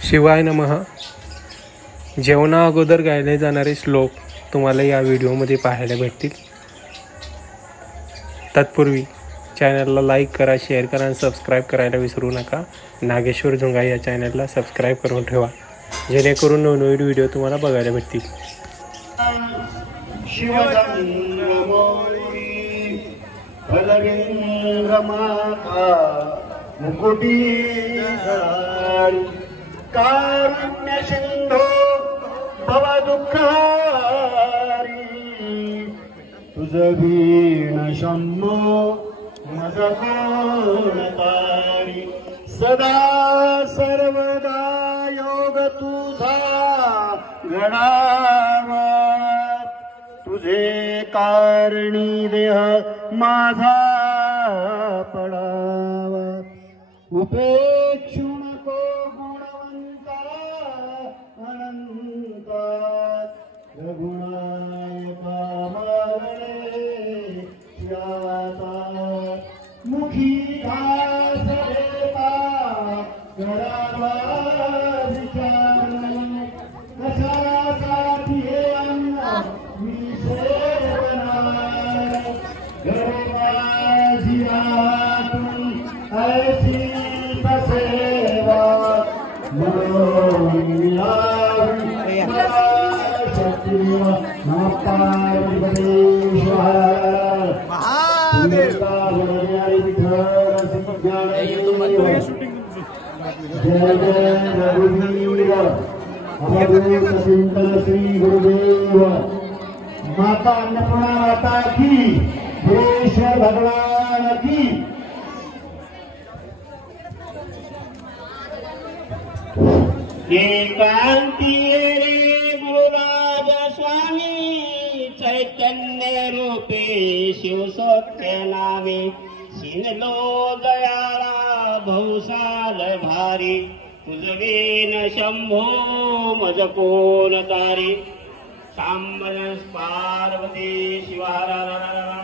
शिवाय नमः. जेवणा अगोदर गायले जाणारे श्लोक तुम्हाला या व्हिडिओमध्ये पाहायला भेटतील. तत्पूर्वी चॅनलला लाईक करा, शेअर करा आणि सबस्क्राईब करायला विसरू नका. नागेश्वर झुंगा या चॅनलला सबस्क्राईब करून ठेवा, जेणेकरून नवनवीन व्हिडिओ तुम्हाला बघायला भेटतील. कारुण्य सिंधो भव दुःखारी, तुझ वीण शंभो मज कोण तारी. सदा सर्वदा योग तुझा घडावा, तुझे कारणी देह माझा पडावा. उपेक्षु नको गुणवंता अनंता, रघुनायका मागणे त्याता. मुखी घास देता करावा विचार, कशासाठी हे अन्न मी सेवनार. गरीबाजी आतून ऐसी सेवा श्री गुरुदेव. माता अन्नपूर्णा माता की, देश भगवान की. एकांती रे गुरुराज स्वामी, चैतन्य रूपे शिव सत्य नामे. शिनलो दयाळा भौसाल भारी, तुझवेन शंभो मज कोण तारी. सांबन पार्वती शिवार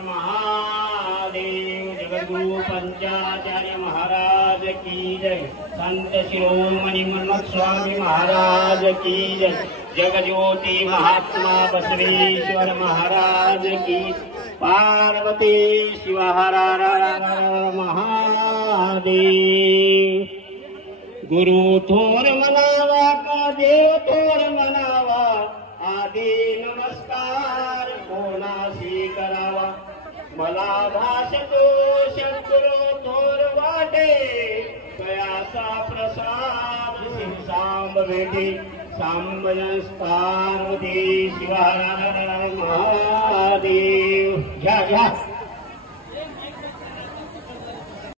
महादेव. जगद्गुरु पंचाचार्य महाराज की जय. संत शिरोमणी मन्मथ स्वामी महाराज की जय. जगज्योति महात्मा बसवेश्वर महाराज की. पार्वती शिवार महादेव. गुरु थोर मनावा का देव थोर मनावा, आदि नमस्कार कोणाशी करावा. मला भाषतो शंकरो थोर वाटे, कयाचा प्रसाद सांब भेटे. सांबन पार्वती शिवार महादेव. घ्या घ्या.